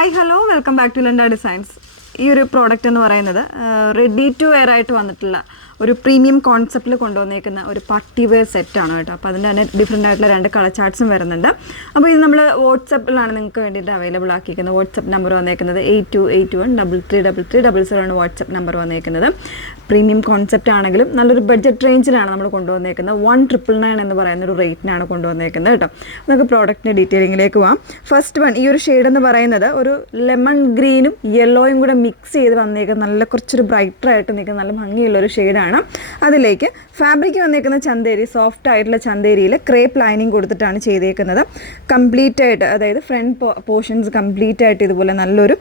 Hi hello welcome back to ലണ്ട designs. ഈ ഒരു പ്രോഡക്റ്റ് എന്ന് പറയുന്നത് റെഡി ടു വെയർ ആയിട്ട് വന്നിട്ടുള്ള ഒരു പ്രീമിയം കോൺസെപ്റ്റിൽ കൊണ്ടുവന്നേക്കുന്ന ഒരു പാർട്ടി വെയർ സെറ്റാണ് കേട്ടോ. അപ്പോൾ അതിൻ്റെ തന്നെ ഡിഫറെൻ്റ് ആയിട്ടുള്ള 2 കളർ ചാർട്ട്സും വരുന്നുണ്ട്. അപ്പോൾ ഇത് നമ്മൾ വാട്സപ്പിലാണ് നിങ്ങൾക്ക് വേണ്ടിയിട്ട് അവൈലബിൾ ആക്കിയിരിക്കുന്നത്. വാട്സപ്പ് നമ്പർ വന്നേക്കുന്നത് 8281333300 ആണ് വാട്സപ്പ് നമ്പർ വന്നേക്കുന്നത്. പ്രീമിയം കോൺസെപ്റ്റ് ആണെങ്കിലും നല്ലൊരു ബഡ്ജറ്റ് റേഞ്ചിലാണ് നമ്മൾ കൊണ്ടുവന്നേക്കുന്നത്. 1999 എന്ന് പറയുന്ന ഒരു റേറ്റിനാണ് കൊണ്ടുവന്നേക്കുന്നത് കേട്ടോ. നമുക്ക് പ്രോഡക്റ്റിൻ്റെ ഡീറ്റെയിലിങ്ങിലേക്ക് പോകാം. ഫസ്റ്റ് വൺ, ഈ ഒരു ഷെയ്ഡ് എന്ന് പറയുന്നത് ഒരു ലെമൺ ഗ്രീനും യെല്ലോയും കൂടെ മിക്സ് ചെയ്ത് വന്നേക്കുന്നത് നല്ല കുറച്ചൊരു ബ്രൈറ്ററായിട്ട് നിൽക്കുന്ന നല്ല ഭംഗിയുള്ളൊരു ഷെയ്ഡാണ്. അതിലേക്ക് ഫാബ്രിക് വന്നേക്കുന്ന ചന്തേരി, സോഫ്റ്റ് ആയിട്ടുള്ള ചന്തേരിയിൽ ക്രേപ്പ് ലൈനിങ് കൊടുത്തിട്ടാണ് ചെയ്തേക്കുന്നത്. കംപ്ലീറ്റ് ആയിട്ട്, അതായത് ഫ്രണ്ട് പോർഷൻസ് കംപ്ലീറ്റ് ആയിട്ട് ഇതുപോലെ നല്ലൊരു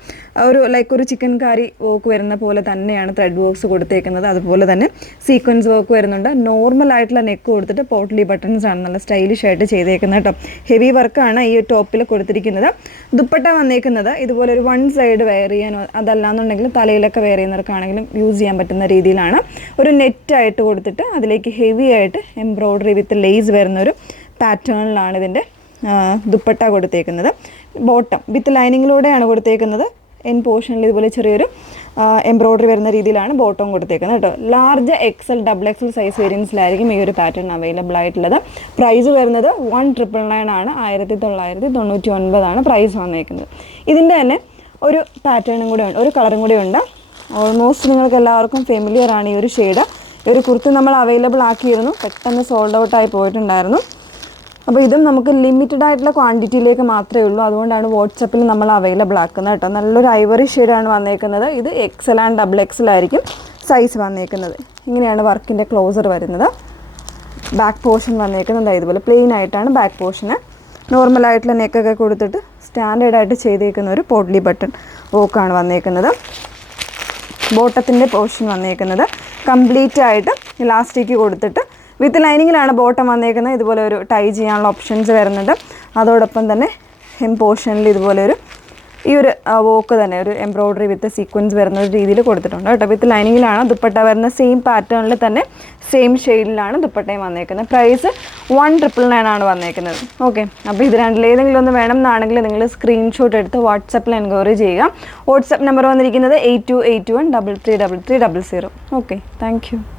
ലൈക്ക് ഒരു ചിക്കൻ കറി വർക്ക് വരുന്ന പോലെ തന്നെയാണ് ത്രെഡ് വർക്ക്സ് കൊടുത്തേക്കുന്നത്. അതുപോലെ തന്നെ സീക്വൻസ് വർക്ക് വരുന്നുണ്ട്. നോർമൽ ആയിട്ടുള്ള നെക്ക് കൊടുത്തിട്ട് പോട്ട്ലി ബട്ടൺസ് ആണ് നല്ല സ്റ്റൈലിഷ് ആയിട്ട് ചെയ്തേക്കുന്നത് കേട്ടോ. ഹെവി വർക്കാണ് ഈ ടോപ്പിൽ കൊടുത്തിരിക്കുന്നത്. ദുപ്പട്ട വന്നേക്കുന്നത് ഇതുപോലെ ഒരു 1 സൈഡ് വെയർ ചെയ്യാനോ അതല്ലാന്നുണ്ടെങ്കിൽ തലയിലൊക്കെ വെയർ ചെയ്യുന്നവർക്കാണെങ്കിലും യൂസ് ചെയ്യാൻ പറ്റുന്ന രീതിയിലാണ് ഒരു നെറ്റായിട്ട് കൊടുത്തിട്ട് അതിലേക്ക് ഹെവി ആയിട്ട് എംബ്രോയ്ഡറി വിത്ത് ലേസ് വരുന്നൊരു പാറ്റേണിലാണ് ഇതിൻ്റെ ദുപ്പട്ട കൊടുത്തേക്കുന്നത്. ബോട്ടം വിത്ത് ലൈനിങ്ങിലൂടെയാണ് കൊടുത്തേക്കുന്നത്. എൻ പോർഷനിൽ ഇതുപോലെ ചെറിയൊരു എംബ്രോയ്ഡറി വരുന്ന രീതിയിലാണ് ബോട്ടം കൊടുത്തേക്കുന്നത് കേട്ടോ. ലാർജ് XL XXL സൈസ് വേരിയൻസിലായിരിക്കും ഈ ഒരു പാറ്റേൺ അവൈലബിൾ ആയിട്ടുള്ളത്. പ്രൈസ് വരുന്നത് 1999 ആണ്. 1999 ആണ് പ്രൈസ് വന്നേക്കുന്നത്. ഇതിൻ്റെ തന്നെ ഒരു പാറ്റേണും കൂടെ ഉണ്ട്, ഒരു കളറും കൂടെ ഉണ്ട്. ഓൾമോസ്റ്റ് നിങ്ങൾക്ക് എല്ലാവർക്കും ഫെമിലിയർ ആണ് ഈ ഒരു ഷെയ്ഡ്. ഈ ഒരു കുർത്തി നമ്മൾ അവൈലബിൾ ആക്കിയിരുന്നു, പെട്ടെന്ന് സോൾഡ് ഔട്ടായി പോയിട്ടുണ്ടായിരുന്നു. അപ്പോൾ ഇതും നമുക്ക് ലിമിറ്റഡ് ആയിട്ടുള്ള ക്വാണ്ടിറ്റിയിലേക്ക് മാത്രമേ ഉള്ളൂ. അതുകൊണ്ടാണ് വാട്സപ്പിൽ നമ്മൾ അവൈലബിൾ ആക്കുന്നത് കേട്ടോ. നല്ലൊരു ഐവറി ഷെയ്ഡാണ് വന്നേക്കുന്നത്. ഇത് XL ആൻഡ് XXL ആയിരിക്കും സൈസ് വന്നേക്കുന്നത്. ഇങ്ങനെയാണ് വർക്കിൻ്റെ ക്ലോസർ വരുന്നത്. ബാക്ക് പോർഷൻ വന്നേക്കുന്നത് ഇതുപോലെ പ്ലെയിൻ ആയിട്ടാണ് ബാക്ക് പോർഷന്. നോർമലായിട്ടുള്ള നെക്കൊക്കെ കൊടുത്തിട്ട് സ്റ്റാൻഡേർഡായിട്ട് ചെയ്തേക്കുന്ന ഒരു പോട്ട്ലി ബട്ടൺ വോക്കാണ് വന്നേക്കുന്നത്. ബോട്ടത്തിൻ്റെ പോർഷൻ വന്നേക്കുന്നത് കംപ്ലീറ്റ് ആയിട്ട് ഇലാസ്റ്റിക് കൊടുത്തിട്ട് വിത്ത് ലൈനിങ്ങിലാണ് ബോട്ടം വന്നേക്കുന്നത്. ഇതുപോലെ ഒരു ടൈ ചെയ്യാനുള്ള ഓപ്ഷൻസ് വരുന്നുണ്ട്. അതോടൊപ്പം തന്നെ ഹെം പോർഷനിൽ ഇതുപോലെ ഈ ഒരു വോക്ക് തന്നെ ഒരു എംബ്രോയ്ഡറി വിത്ത് സീക്വൻസ് വരുന്ന ഒരു രീതിയിൽ കൊടുത്തിട്ടുണ്ട് കേട്ടോ. വിത്ത് ലൈനിങ്ങിലാണ് ദുപ്പട്ട വരുന്ന സെയിം പാറ്റേണിൽ തന്നെ സെയിം ഷെയ്ഡിലാണ് ദുപ്പട്ടയും വന്നേക്കുന്നത്. പ്രൈസ് 1999 ആണ് വന്നേക്കുന്നത്. ഓക്കെ, അപ്പോൾ ഇത് രണ്ടിലേതെങ്കിലും ഒന്ന് വേണം എന്നാണെങ്കിൽ നിങ്ങൾ സ്ക്രീൻഷോട്ട് എടുത്ത് വാട്സപ്പിൽ എൻക്വയറി ചെയ്യുക. വാട്സപ്പ് നമ്പർ വന്നിരിക്കുന്നത് 8281333300. Okay, thank you.